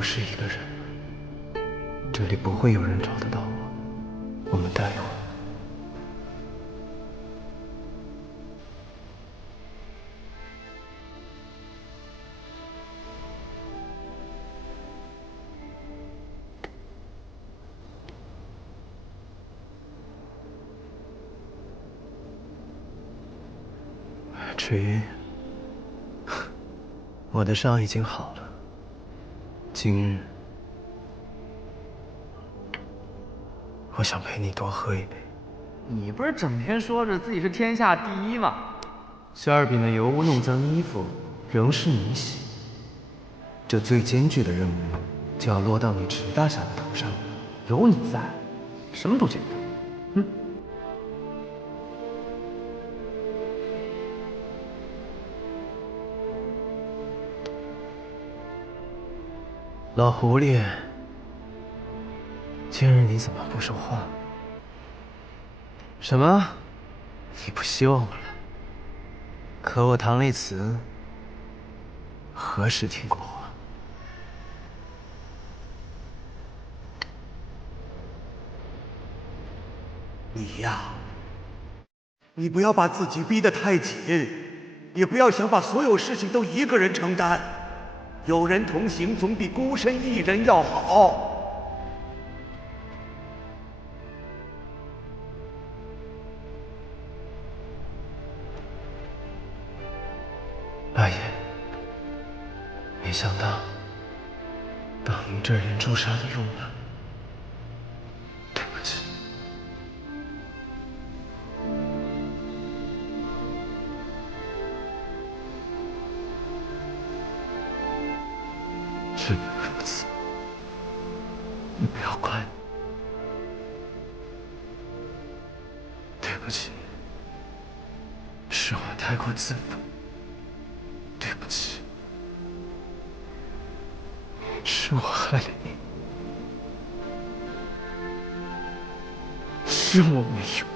又是一个人了。这里不会有人找得到我，我们待一会儿。赤云，我的伤已经好了。今日，我想陪你多喝一杯。你不是整天说着自己是天下第一吗？馅儿饼的油污弄脏衣服，仍是你洗。这最艰巨的任务，就要落到你池大侠的头上。有你在，什么都简单。哼！老狐狸，今日你怎么不说话？什么？你不希望我了？可我唐丽慈何时听过话？你呀，你不要把自己逼得太紧，也不要想把所有事情都一个人承担。有人同行总比孤身一人要好。八爷，没想到当您这人诛杀了陆满，对不起。是如此，你不要怪我。对不起，是我太过自负。对不起，是我害了你，是我没有。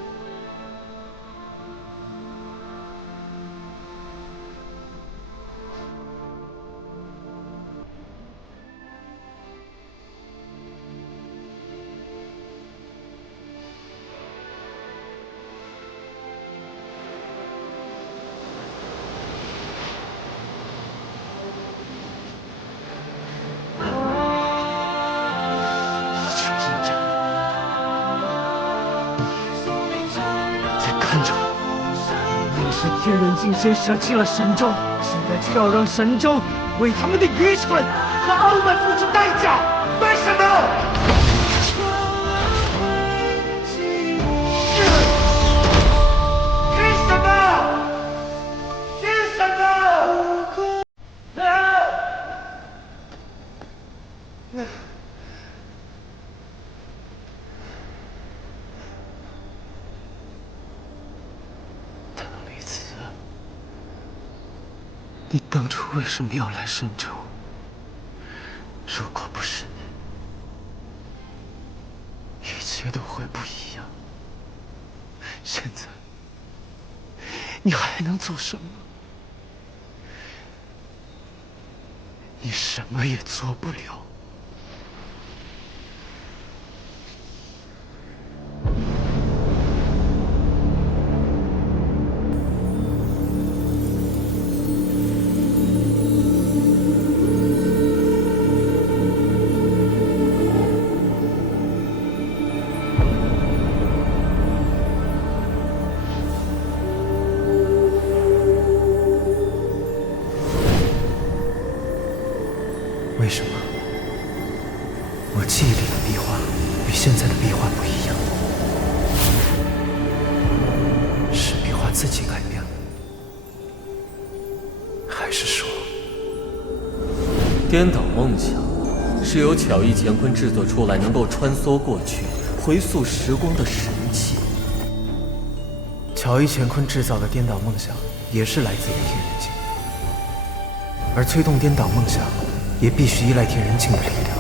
天人境先舍弃了神州，现在却要让神州为他们的愚蠢和傲慢付出代价，为什么？凭什么？凭什么？唐丽慈，你当初为什么要来神州？如果不是你，一切都会不一样。现在，你还能做什么？你什么也做不了。为什么？我记忆里的壁画与现在的壁画不一样，是壁画自己改变了，还是说，颠倒梦想是由巧艺乾坤制作出来，能够穿梭过去、回溯时光的神器？巧艺乾坤制造的颠倒梦想也是来自于天人境，而催动颠倒梦想也必须依赖天人境的力量。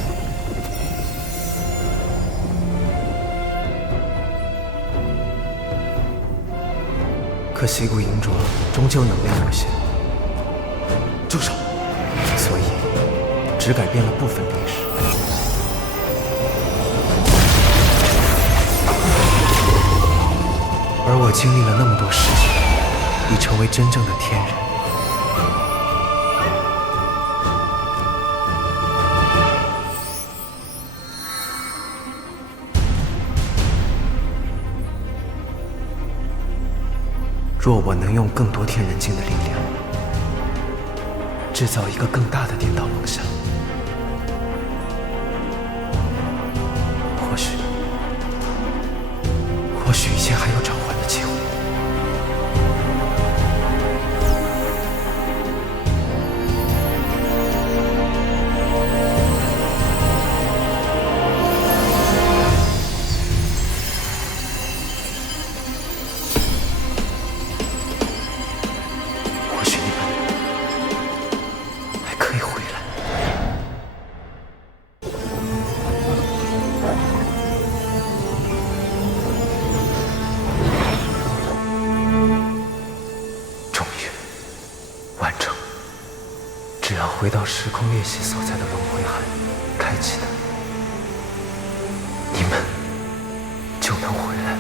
可习古银镯终究能量有限。住手！所以，只改变了部分历史。而我经历了那么多事情，已成为真正的天人。若我能用更多天人境的力量，制造一个更大的颠倒梦想，或许一切还有转圜的机会。或许你们还可以回来。终于完成。只要回到时空裂隙所在的轮回海，开启它，你们就能回来。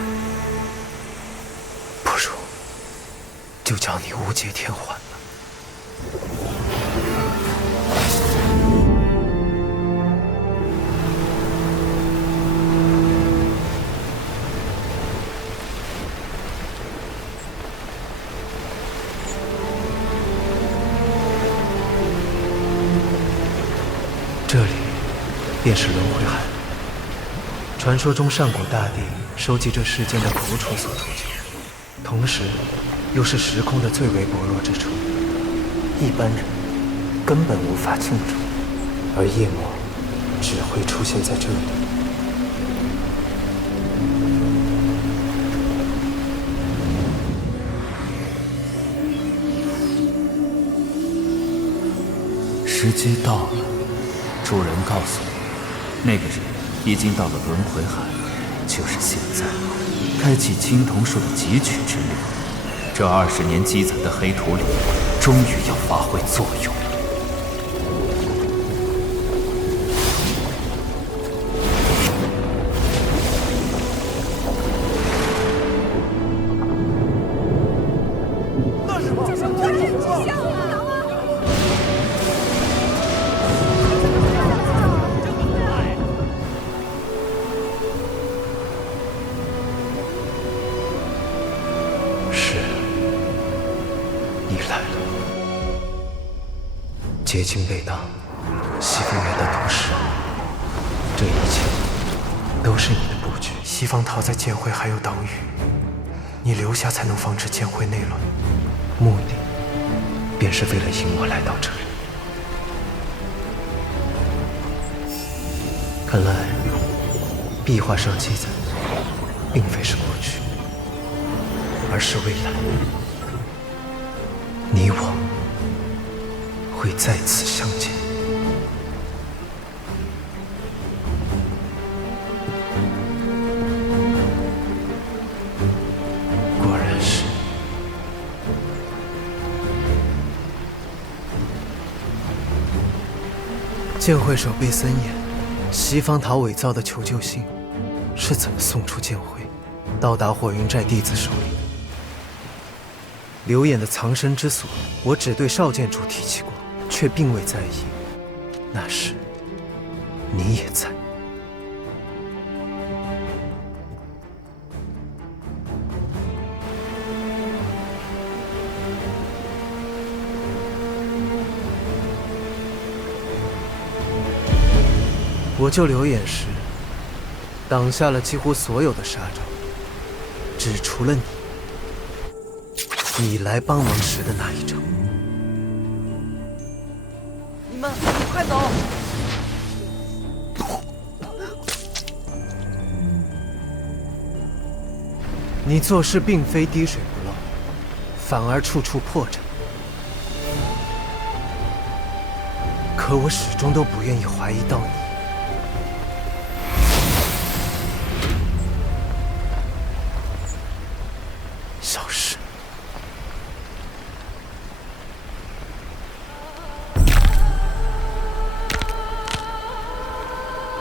不如就叫你无界天环吧。这里便是轮回海，传说中上古大帝收集这世间的苦楚所铸就，同时又是时空的最为薄弱之处，一般人根本无法进入，而夜魔只会出现在这里。时机到了，主人告诉我，那个人已经到了轮回海，就是现在，开启青铜树的汲取之力。这20年积攒的黑土里，终于要发挥作用了。结晶被盗，西方园的毒誓，这一切都是你的布局。西方逃在剑会还有岛屿，你留下才能防止剑会内乱，目的便是为了引我来到这里。看来壁画上记载并非是过去，而是未来。你我会再次相见。果然是。剑会手背森严，西方桃伪造的求救信是怎么送出剑会，到达火云寨弟子手里？刘演的藏身之所，我只对少剑主提起过，却并未在意。那时，你也在。我救刘演时，挡下了几乎所有的杀招，只除了你来帮忙时的那一招。你们快走！你做事并非滴水不漏，反而处处破绽。可我始终都不愿意怀疑到你。小事。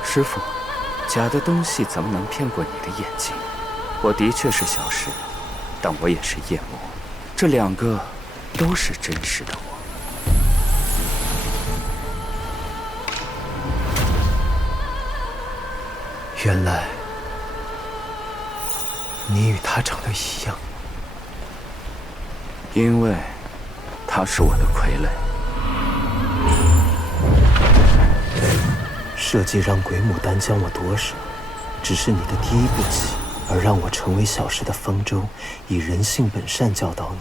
师傅，假的东西怎么能骗过你的眼睛？我的确是小石，但我也是夜魔，这两个都是真实的我。原来你与他长得一样。因为他是我的傀儡。设计让鬼牡丹将我夺舍，只是你的第一步棋，而让我成为小石的方舟，以人性本善教导你，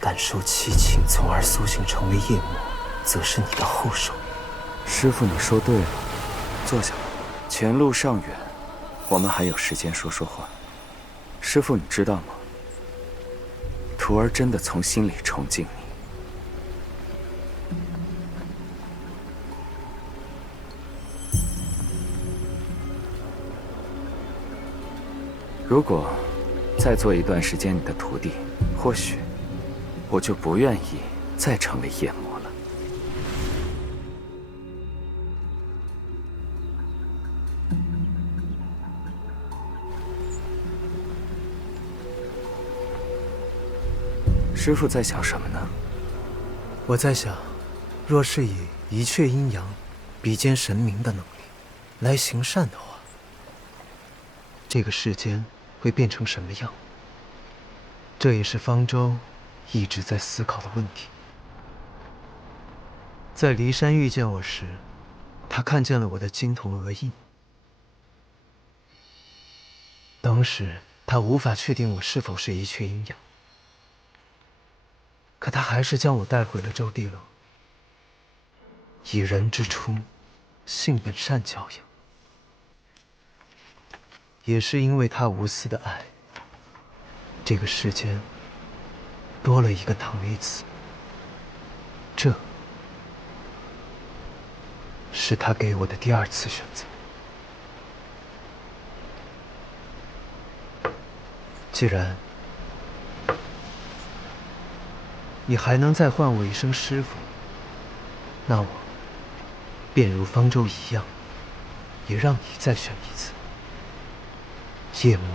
感受七情，从而苏醒成为夜魔，则是你的后手。师傅，你说对了，坐下吧。前路尚远，我们还有时间说说话。师傅，你知道吗？徒儿真的从心里崇敬你。如果再做一段时间你的徒弟，或许我就不愿意再成为夜魔了。师父在想什么呢？我在想，若是以一阙阴阳比肩神明的能力来行善的话，这个世间会变成什么样？这也是方舟一直在思考的问题。在骊山遇见我时，他看见了我的金铜额印。当时他无法确定我是否是一阙阴阳，可他还是将我带回了周地楼，以人之初，性本善教养。也是因为他无私的爱，这个世间多了一个唐一子。这是他给我的第二次选择。既然你还能再唤我一声师父，那我便如方舟一样，也让你再选一次。夜魔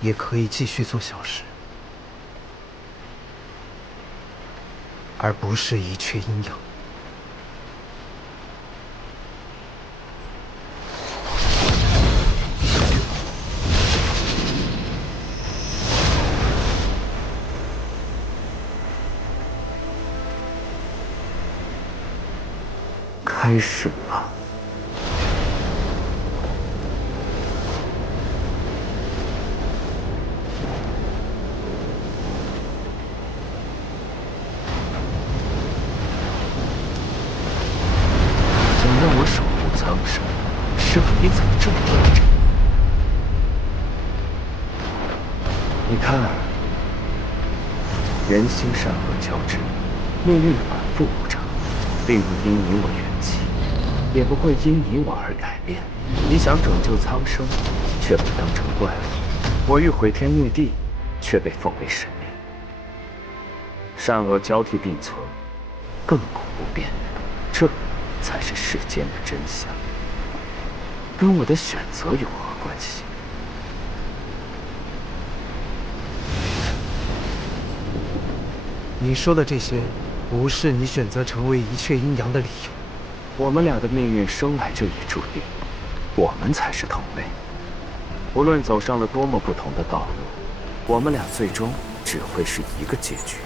也可以继续做小石，而不是一阙阴阳。开始吧。想让我守护苍生，师父你怎么这么天真？你看，人心善恶交织，命运反复无常，并不因你我缘起，也不会因你我而改变。你想拯救苍生，却被当成怪物；我欲毁天灭地，却被奉为神灵。善恶交替并存，亘古不变，这才是世间的真相。跟我的选择有何关系？你说的这些，不是你选择成为一阙阴阳的理由。我们俩的命运生来就已注定，我们才是同类。无论走上了多么不同的道路，我们俩最终只会是一个结局。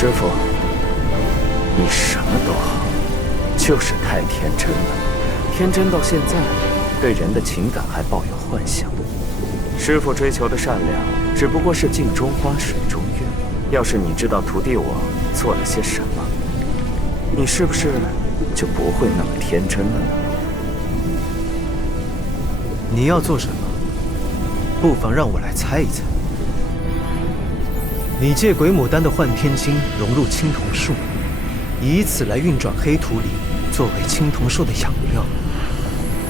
师父，你什么都好，就是太天真了。天真到现在，对人的情感还抱有幻想。师父追求的善良，只不过是镜中花，水中月。要是你知道徒弟我做了些什么，你是不是就不会那么天真了呢？你要做什么？不妨让我来猜一猜。你借鬼牡丹的幻天晶融入青铜树，以此来运转黑土里，作为青铜树的养料，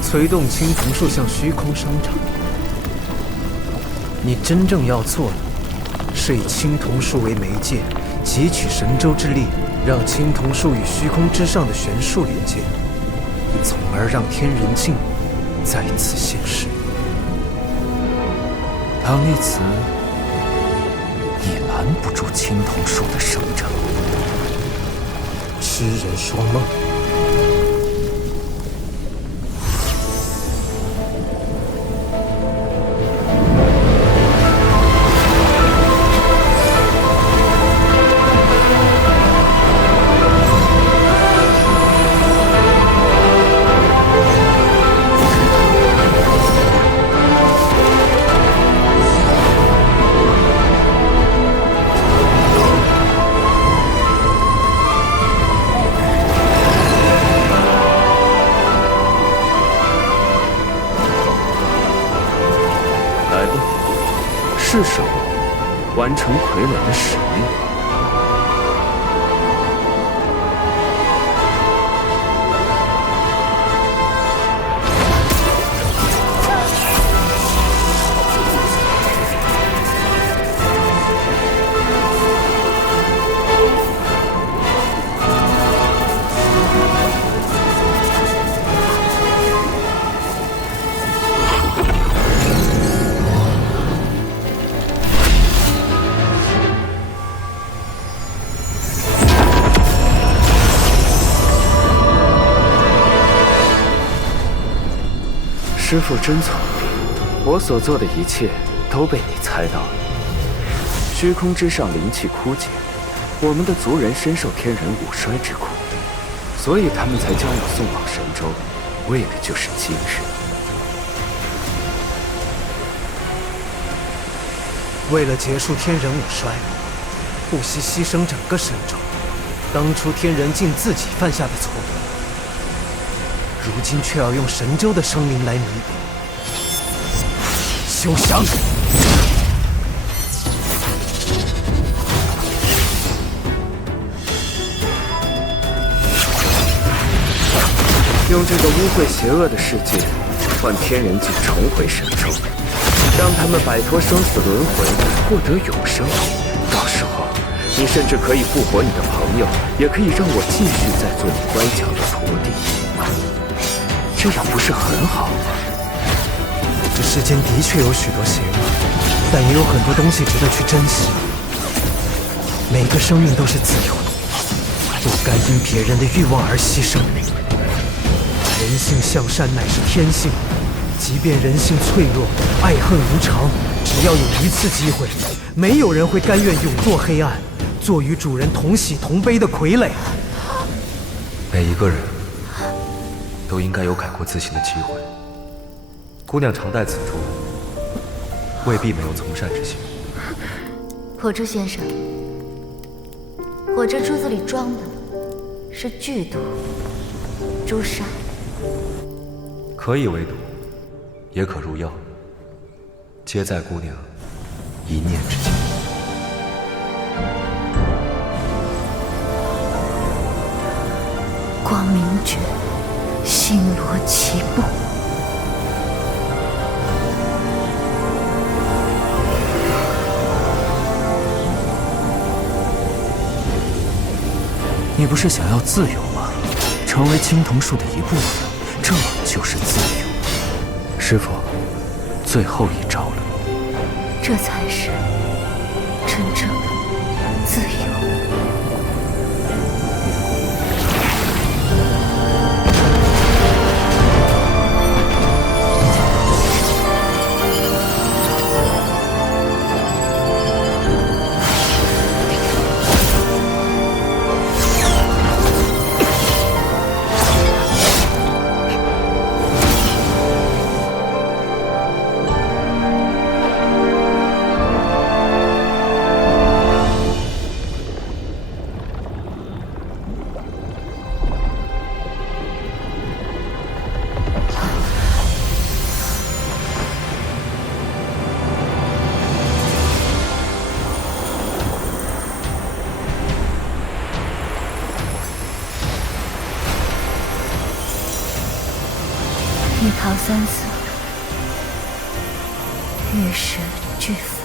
催动青铜树向虚空生长。你真正要做的，是以青铜树为媒介，汲取神州之力，让青铜树与虚空之上的玄树连接，从而让天人境再次现世。唐一慈，你拦不住青铜树的生长。痴人说梦。是时候完成傀儡的使命。师父真聪明，我所做的一切都被你猜到了。虚空之上灵气枯竭，我们的族人深受天人五衰之苦，所以他们才将我送往神州，为的就是今日。为了结束天人五衰，不惜牺牲整个神州，当初天人境自己犯下的错误，如今却要用神州的生灵来弥补。休想！用这个污秽邪恶的世界换天人境重回神州，让他们摆脱生死轮回，获得永生。到时候，你甚至可以复活你的朋友，也可以让我继续再做你乖巧的徒弟。这样不是很好吗？这世间的确有许多邪恶，但也有很多东西值得去珍惜。每个生命都是自由的，不该因别人的欲望而牺牲。人性向善乃是天性，即便人性脆弱，爱恨无常，只要有一次机会，没有人会甘愿永堕黑暗，做与主人同喜同悲的傀儡。每一个人都应该有改过自新的机会。姑娘常戴此珠，未必没有从善之心。火珠先生，我这珠子里装的是剧毒，朱砂。可以为毒，也可入药，皆在姑娘一念之间。光明诀，星罗棋布。你不是想要自由吗？成为青铜树的一部分，这就是自由。师父，最后一招了。这才是真正的自由。一桃三色，玉石俱焚。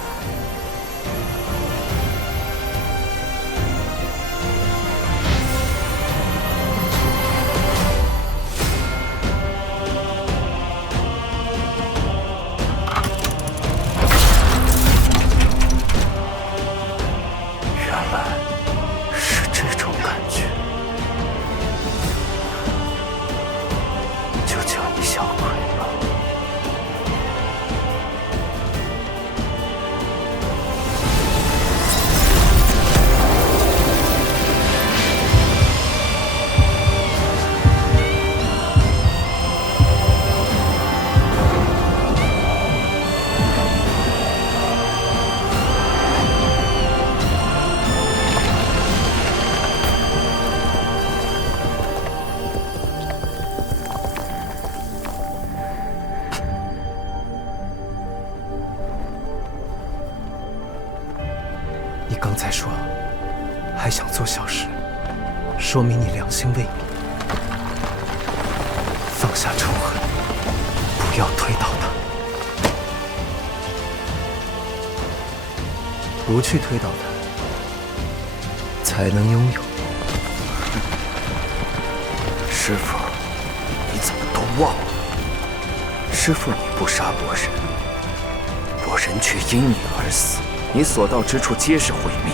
原来是这种感觉，就叫你小鬼吧。你刚才说还想做小事，说明你良心未泯。放下仇恨，不要推倒它。不去推倒它，才能拥有。师傅，你怎么都忘了？师傅，你不杀博人，博人却因你而死。你所到之处皆是毁灭，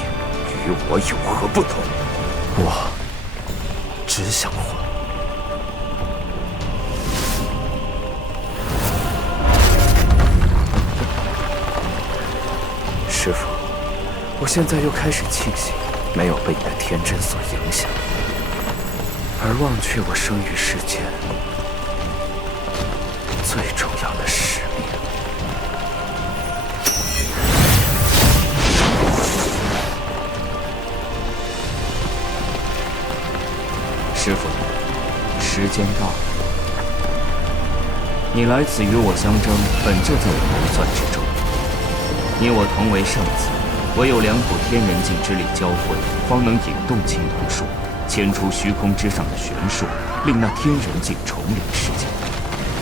与我有何不同？我只想活。师傅，我现在又开始庆幸没有被你的天真所影响，而忘却我生于世间最重要的使命。师傅，时间到了。你来此与我相争，本就在我谋算之中。你我同为圣子，唯有两股天人境之力交汇，方能引动青铜树，牵出虚空之上的玄术，令那天人境重临世间。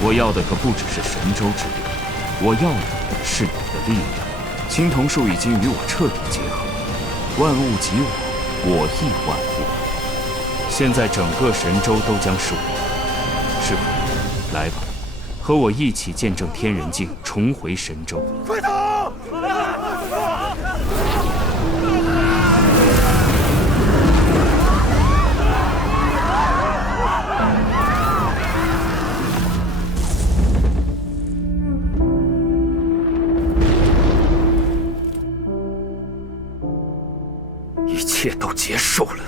我要的可不只是神州之力，我要的是你的力量。青铜树已经与我彻底结合，万物即我，我亦万物。现在整个神州都将是我。师傅，来吧，和我一起见证天人境重回神州。快走！一切都结束了。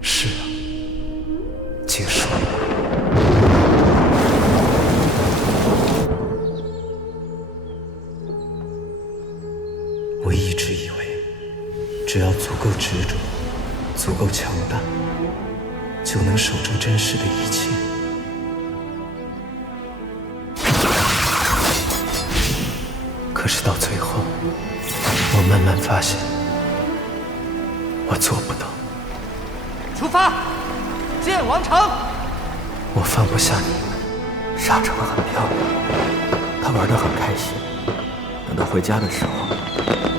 是啊，结束了。我一直以为，只要足够执着，足够强大，就能守住真实的一切。可是到最后，我慢慢发现，我做不到。出发，见王城。我放不下你。沙城很漂亮，他玩得很开心。等他回家的时候，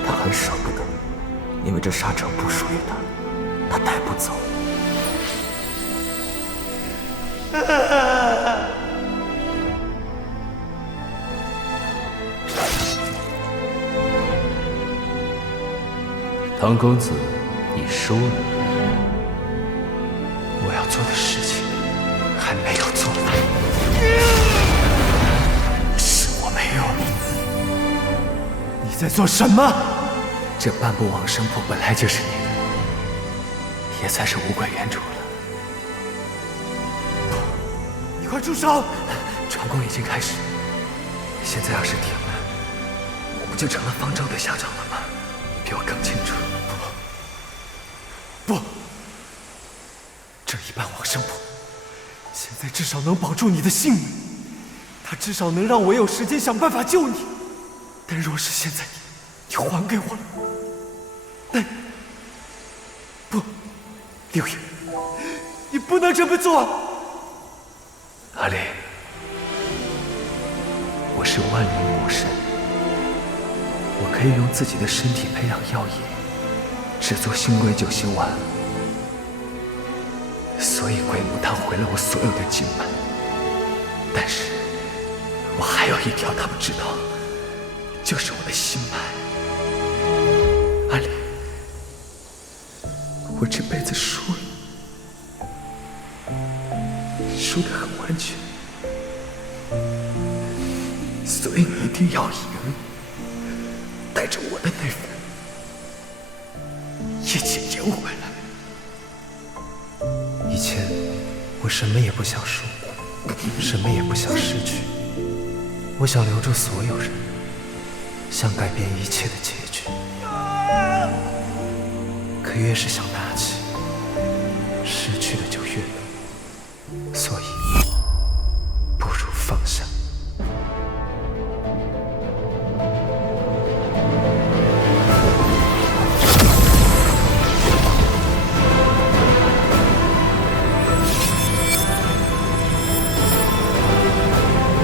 他很舍不得，因为这沙城不属于他，他带不走。唐公子，你输了。我要做的事情还没有做完。是我没有。你在做什么？这半部往生谱本来就是你的，也算是无鬼原主了。你快住手！传功已经开始，现在要是停了，我不就成了方舟的下场了吗？比我更清楚。不，这一半往生谱，现在至少能保住你的性命，它至少能让我有时间想办法救你。但若是现在你还给我了，流云，你不能这么做！阿离，我是万灵魔神，我可以用自己的身体培养药液，制作星龟九星丸，所以鬼母她毁了我所有的经脉。但是，我还有一条他不知道，就是我的心脉。阿离，我这辈子输了，输得很完全，所以你一定要赢，带着我的那份一起赢回来。以前我什么也不想输，什么也不想失去，我想留住所有人，想改变一切的结局。可越是想拿起，失去的就越多，所以不如放下。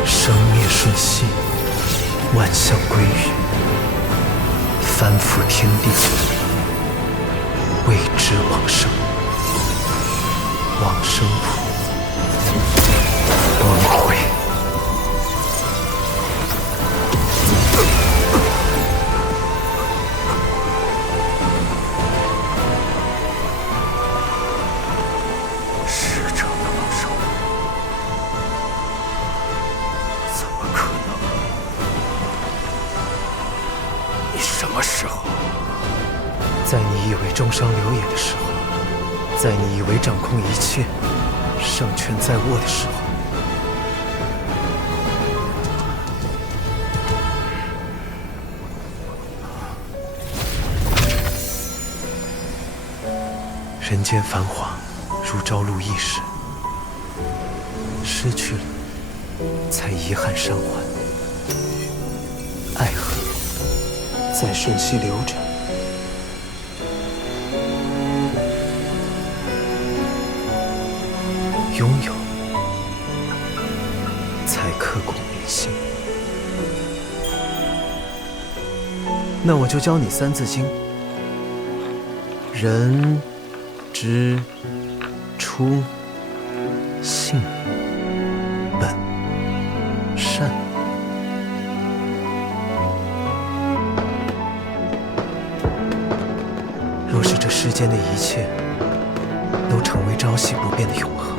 生灭瞬息，万象归于，翻覆天地，谓之往生。往生谱，轮回。使者的往生，怎么可能？你什么时候？在你以为重伤流野的时候，在你以为掌控一切，胜权在握的时候，人间繁华如朝露易逝，失去了才遗憾伤怀，爱恨在瞬息流转。拥有，才刻骨铭心。那我就教你三字经：人之初，性本善。若是这世间的一切都成为朝夕不变的永恒，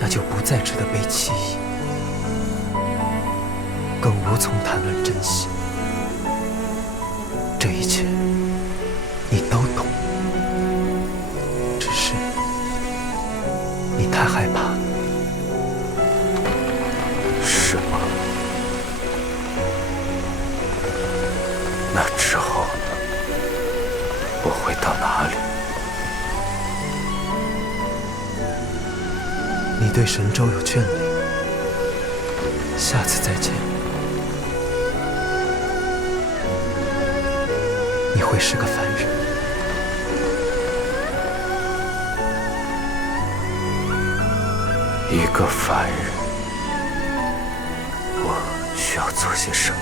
那就不再值得被记忆，更无从谈论珍惜。这一切你都懂，只是你太害怕。是吗？那之后呢？我会到哪里？你对神州有眷恋，下次再见，你会是个凡人。一个凡人，我需要做些什么？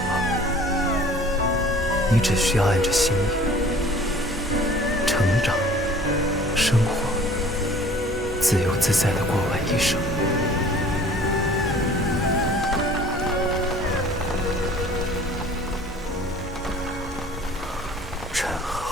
你只需要按着心意成长、生活，自由自在地过完一生。真好。